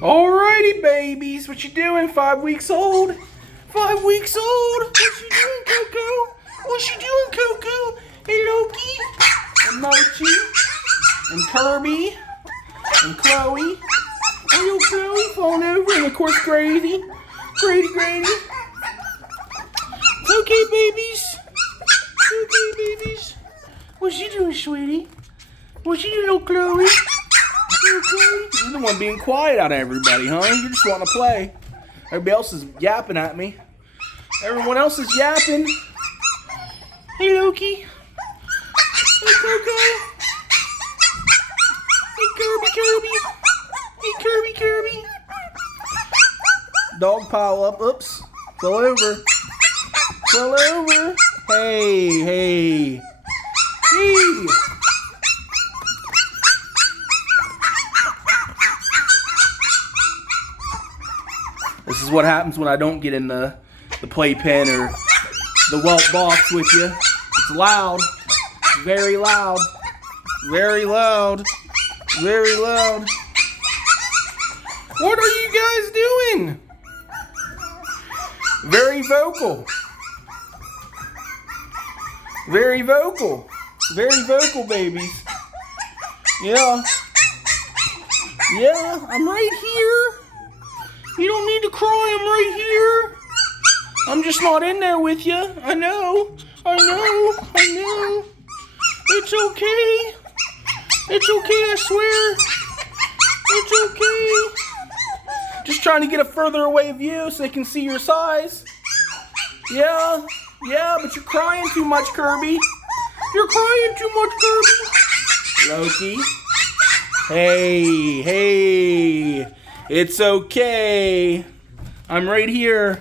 Alrighty, babies. What you doing? 5 weeks old? 5 weeks old? What you doing, Coco? What you doing, Coco? Hey, Loki. And Mochi. And Kirby. And Chloe. Hey, Chloe falling over. And, of course, Gracie. Grady. It's okay, babies. It's okay, babies. What you doing, sweetie? What you doing, little Chloe? You're the one being quiet out of everybody, huh? You just want to play. Everybody else is yapping at me. Everyone else is yapping. Hey, Loki. Hey, Coco. Hey, Kirby. Hey, Kirby. Dog pile up. Oops. Fell over. Hey. This is what happens when I don't get in the playpen or the whelp box with you. It's loud. Very loud. What are you guys doing? Very vocal, babies. Yeah, I'm right here. You don't need to cry, I'm right here. I'm just not in there with you. I know. It's okay, I swear. It's okay. Just trying to get a further away view so they can see your size. Yeah, but you're crying too much, Kirby. Loki. Hey. It's okay. I'm right here.